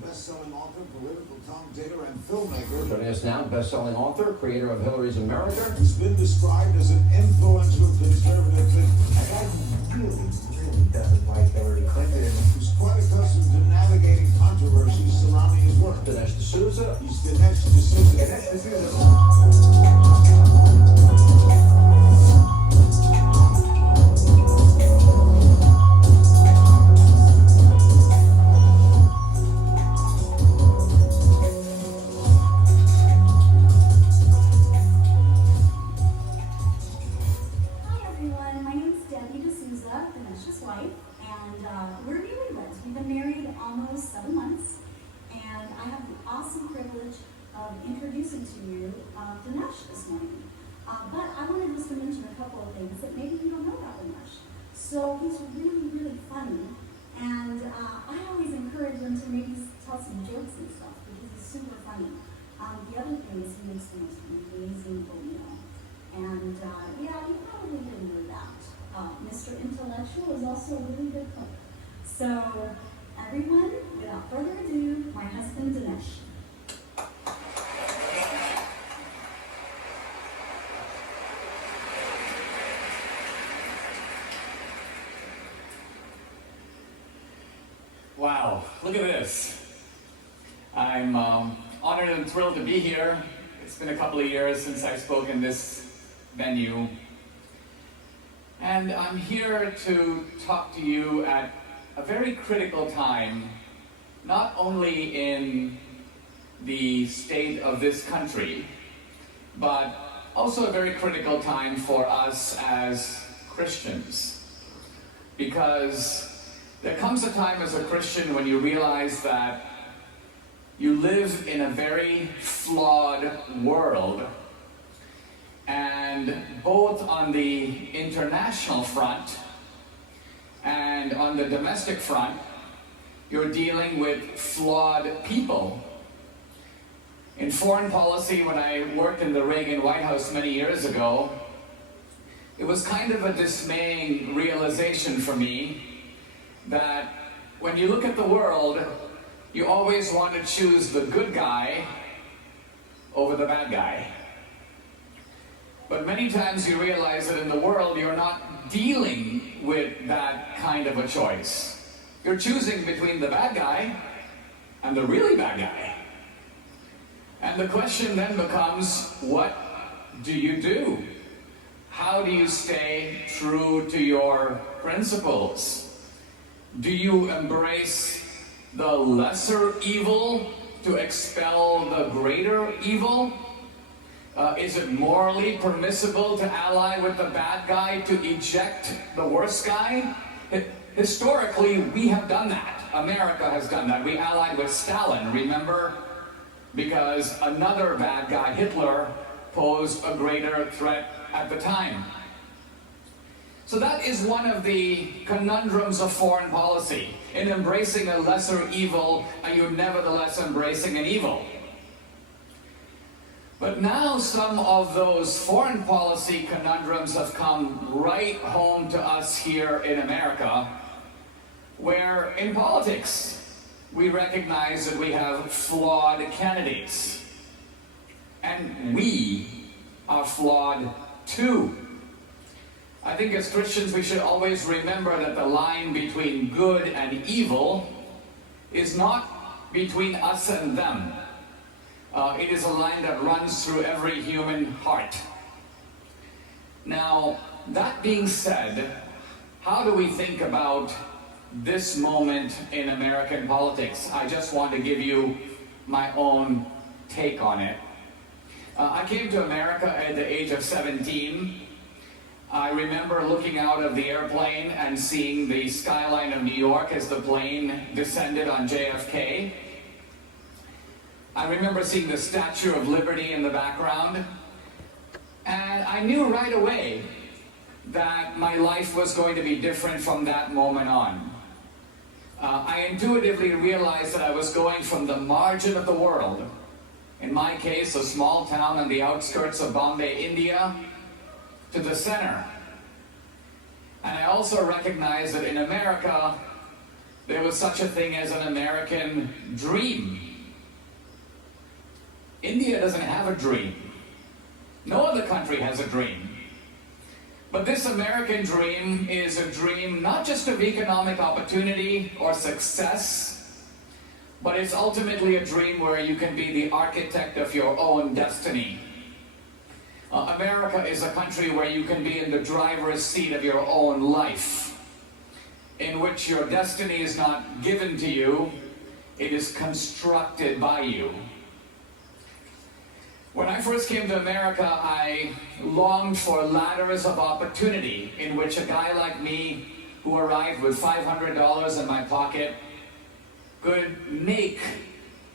best-selling author, political commentator, and filmmaker. Joining us now, best-selling author, creator of Hillary's America. He's been described as an influential conservative Really doesn't like Hillary Clinton. who's quite accustomed to navigating controversies surrounding his work. Dinesh D'Souza. He's Dinesh D'Souza. This is Dinesh's wife, and we're newlyweds. We've been married almost 7 months, and I have the awesome privilege of introducing to you Dinesh this morning. But I wanted just to mention a couple of things that maybe you don't know about Dinesh. So he's really, really funny, and I always encourage him to maybe tell some jokes and stuff because he's super funny. The other thing is he makes the most amazing oatmeal. And yeah, you probably didn't know that. Mr. Intellectual is also a really good cook. So, everyone, without further ado, my husband Dinesh. Wow, look at this. I'm honored and thrilled to be here. It's been a couple of years since I spoke in this venue. And I'm here to talk to you at a very critical time, not only in the state of this country, but also a very critical time for us as Christians. Because there comes a time as a Christian when you realize that you live in a very flawed world. And both on the international front and on the domestic front, you're dealing with flawed people. In foreign policy, when I worked in the Reagan White House many years ago, it was kind of a dismaying realization for me that when you look at the world, you always want to choose the good guy over the bad guy. But many times you realize that in the world you're not dealing with that kind of a choice. You're choosing between the bad guy and the really bad guy. And the question then becomes, what do you do? How do you stay true to your principles? Do you embrace the lesser evil to expel the greater evil? Is it morally permissible to ally with the bad guy to eject the worst guy? Historically, we have done that. America has done that. We allied with Stalin, remember? Because another bad guy, Hitler, posed a greater threat at the time. So that is one of the conundrums of foreign policy. In embracing a lesser evil, are you nevertheless embracing an evil? But now some of those foreign policy conundrums have come right home to us here in America, where in politics we recognize that we have flawed candidates. And we are flawed too. I think as Christians we should always remember that the line between good and evil is not between us and them. It is a line that runs through every human heart. Now, that being said, how do we think about this moment in American politics? I just want to give you my own take on it. I came to America at the age of 17. I remember looking out of the airplane and seeing the skyline of New York as the plane descended on JFK. I remember seeing the Statue of Liberty in the background, and I knew right away that my life was going to be different from that moment on. I intuitively realized that I was going from the margin of the world, in my case a small town on the outskirts of Bombay, India, to the center. And I also recognized that in America there was such a thing as an American dream. India doesn't have a dream. No other country has a dream. But this American dream is a dream not just of economic opportunity or success, but it's ultimately a dream where you can be the architect of your own destiny. America is a country where you can be in the driver's seat of your own life, in which your destiny is not given to you, it is constructed by you. When I first came to America, I longed for ladders of opportunity in which a guy like me, who arrived with $500 in my pocket, could make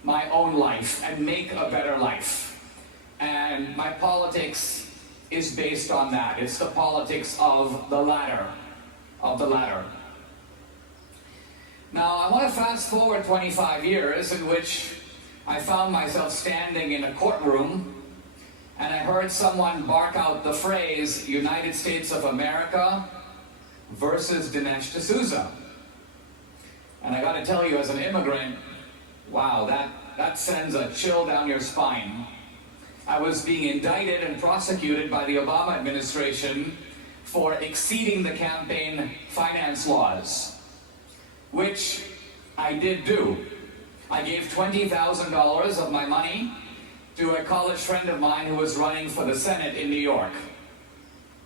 my own life and make a better life. And my politics is based on that. It's the politics of the ladder. Now, I want to fast forward 25 years in which I found myself standing in a courtroom and I heard someone bark out the phrase, United States of America versus Dinesh D'Souza. And I got to tell you, as an immigrant, wow, that sends a chill down your spine. I was being indicted and prosecuted by the Obama administration for exceeding the campaign finance laws, which I did do. I gave $20,000 of my money to a college friend of mine who was running for the Senate in New York.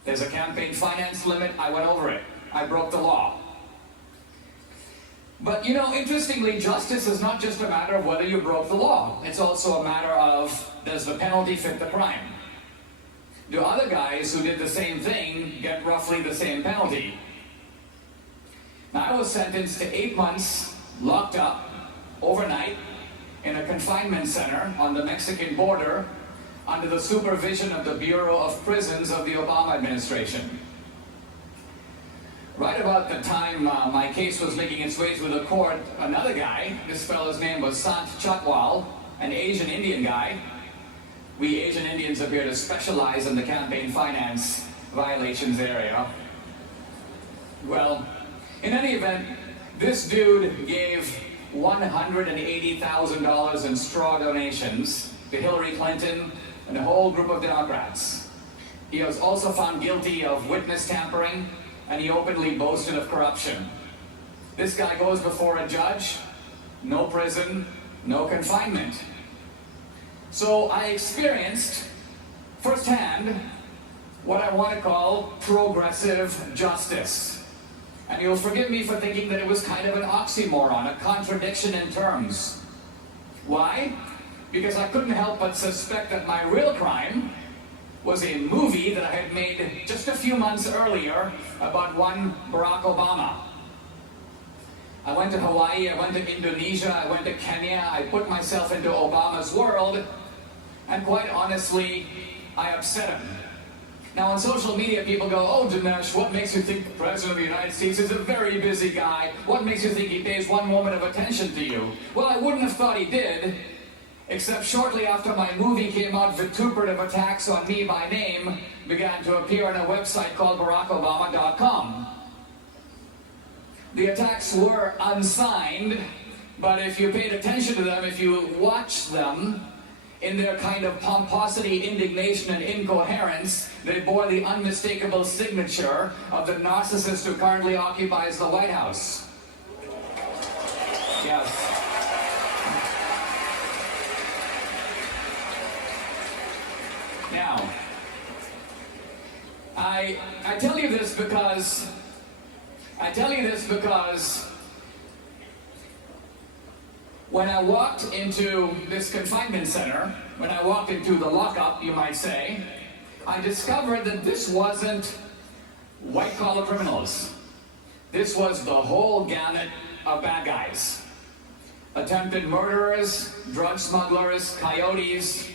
There's a campaign finance limit, I went over it. I broke the law. But you know, interestingly, justice is not just a matter of whether you broke the law. It's also a matter of, does the penalty fit the crime? Do other guys who did the same thing get roughly the same penalty? Now, I was sentenced to 8 months locked up overnight in a confinement center on the Mexican border under the supervision of the Bureau of Prisons of the Obama administration. Right about the time my case was making its way through the court, another guy, this fellow's name was Sant Chatwal, an Asian Indian guy. We Asian Indians appear to specialize in the campaign finance violations area. Well, in any event, this dude gave $180,000 in straw donations to Hillary Clinton and a whole group of Democrats. He was also found guilty of witness tampering, and he openly boasted of corruption. This guy goes before a judge, no prison, no confinement. So I experienced firsthand what I want to call progressive justice. And you'll forgive me for thinking that it was kind of an oxymoron, a contradiction in terms. Why? Because I couldn't help but suspect that my real crime was a movie that I had made just a few months earlier about one Barack Obama. I went to Hawaii, I went to Indonesia, I went to Kenya, I put myself into Obama's world, and quite honestly, I upset him. Now on social media, people go, oh Dinesh, what makes you think the President of the United States is a very busy guy? What makes you think he pays one moment of attention to you? Well, I wouldn't have thought he did, except shortly after my movie came out, vituperative attacks on me by name began to appear on a website called BarackObama.com. The attacks were unsigned, but if you paid attention to them, if you watched them, in their kind of pomposity, indignation, and incoherence, they bore the unmistakable signature of the narcissist who currently occupies the White House. Yes. Now, I tell you this because when I walked into this confinement center, when I walked into the lockup, you might say, I discovered that this wasn't white-collar criminals. This was the whole gamut of bad guys. Attempted murderers, drug smugglers, coyotes,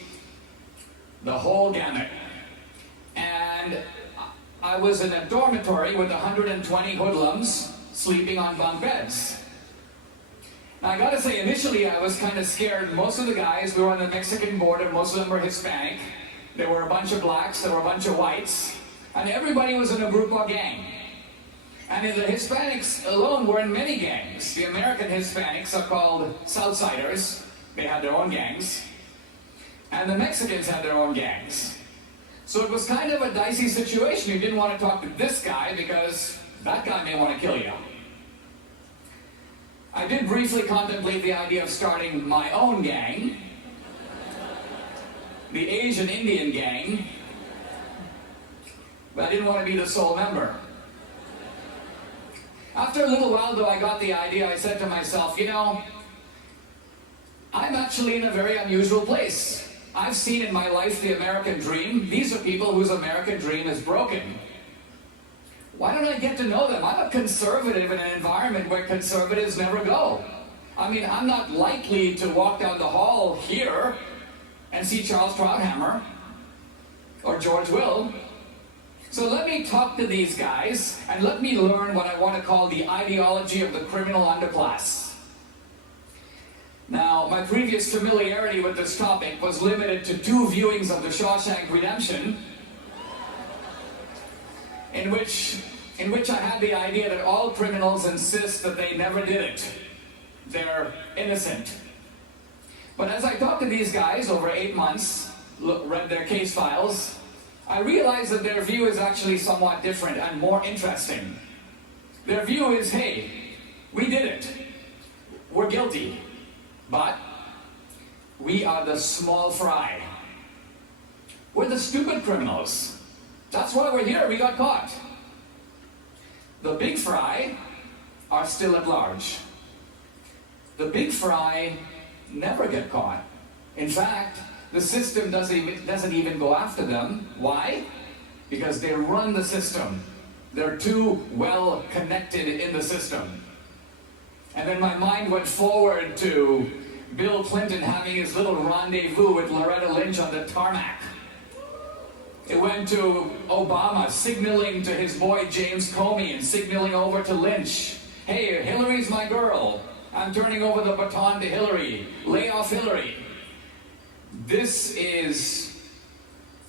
the whole gamut. And I was in a dormitory with 120 hoodlums sleeping on bunk beds. Now, I gotta say, initially I was kind of scared. Most of the guys, we were on the Mexican border, most of them were Hispanic. There were a bunch of blacks, there were a bunch of whites, and everybody was in a group or gang. And in the Hispanics alone, we're in many gangs. The American Hispanics are called Southsiders. They have their own gangs. And the Mexicans have their own gangs. So it was kind of a dicey situation. You didn't want to talk to this guy because that guy may want to kill you. I did briefly contemplate the idea of starting my own gang, the Asian Indian gang, but I didn't want to be the sole member. After a little while, though, I got the idea. I said to myself, you know, I'm actually in a very unusual place. I've seen in my life the American dream. These are people whose American dream is broken. Why don't I get to know them? I'm a conservative in an environment where conservatives never go. I mean, I'm not likely to walk down the hall here and see Charles Trouthammer or George Will. So let me talk to these guys and let me learn what I want to call the ideology of the criminal underclass. Now, my previous familiarity with this topic was limited to 2 viewings of The Shawshank Redemption, in which I had the idea that all criminals insist that they never did it. They're innocent. But as I talked to these guys over 8 months, read their case files, I realized that their view is actually somewhat different and more interesting. Their view is, hey, we did it. We're guilty. But we are the small fry. We're the stupid criminals. That's why we're here. We got caught. The big fry are still at large. The big fry never get caught. In fact, the system doesn't even go after them. Why? Because they run the system. They're too well connected in the system. And then my mind went forward to Bill Clinton having his little rendezvous with Loretta Lynch on the tarmac. It went to Obama signaling to his boy James Comey and signaling over to Lynch. Hey, Hillary's my girl. I'm turning over the baton to Hillary. Lay off Hillary. This is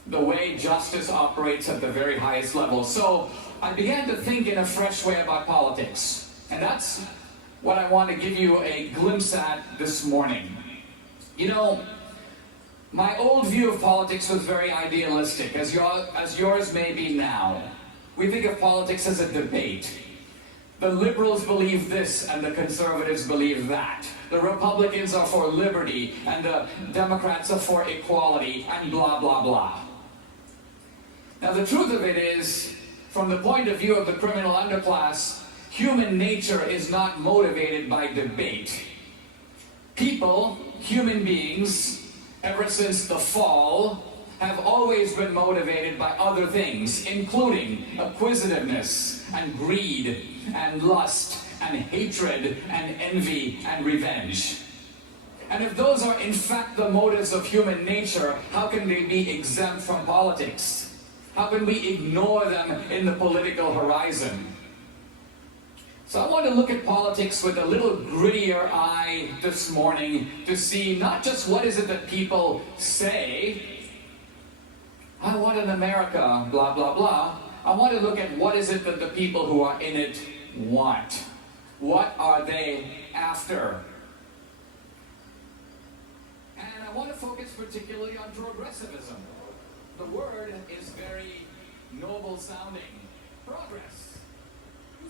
the way justice operates at the very highest level. So I began to think in a fresh way about politics. And that's what I want to give you a glimpse at this morning. You know, my old view of politics was very idealistic, as yours may be now. We think of politics as a debate. The liberals believe this and the conservatives believe that. The Republicans are for liberty and the Democrats are for equality and blah, blah, blah. Now the truth of it is, from the point of view of the criminal underclass, human nature is not motivated by debate. People, human beings, ever since the fall, have always been motivated by other things, including acquisitiveness and greed and lust and hatred and envy and revenge. And if those are in fact the motives of human nature, how can they be exempt from politics? How can we ignore them in the political horizon? So I want to look at politics with a little grittier eye this morning to see not just what is it that people say, I want an America, blah, blah, blah. I want to look at what is it that the people who are in it want. What are they after? And I want to focus particularly on progressivism. The word is very noble sounding. Progress.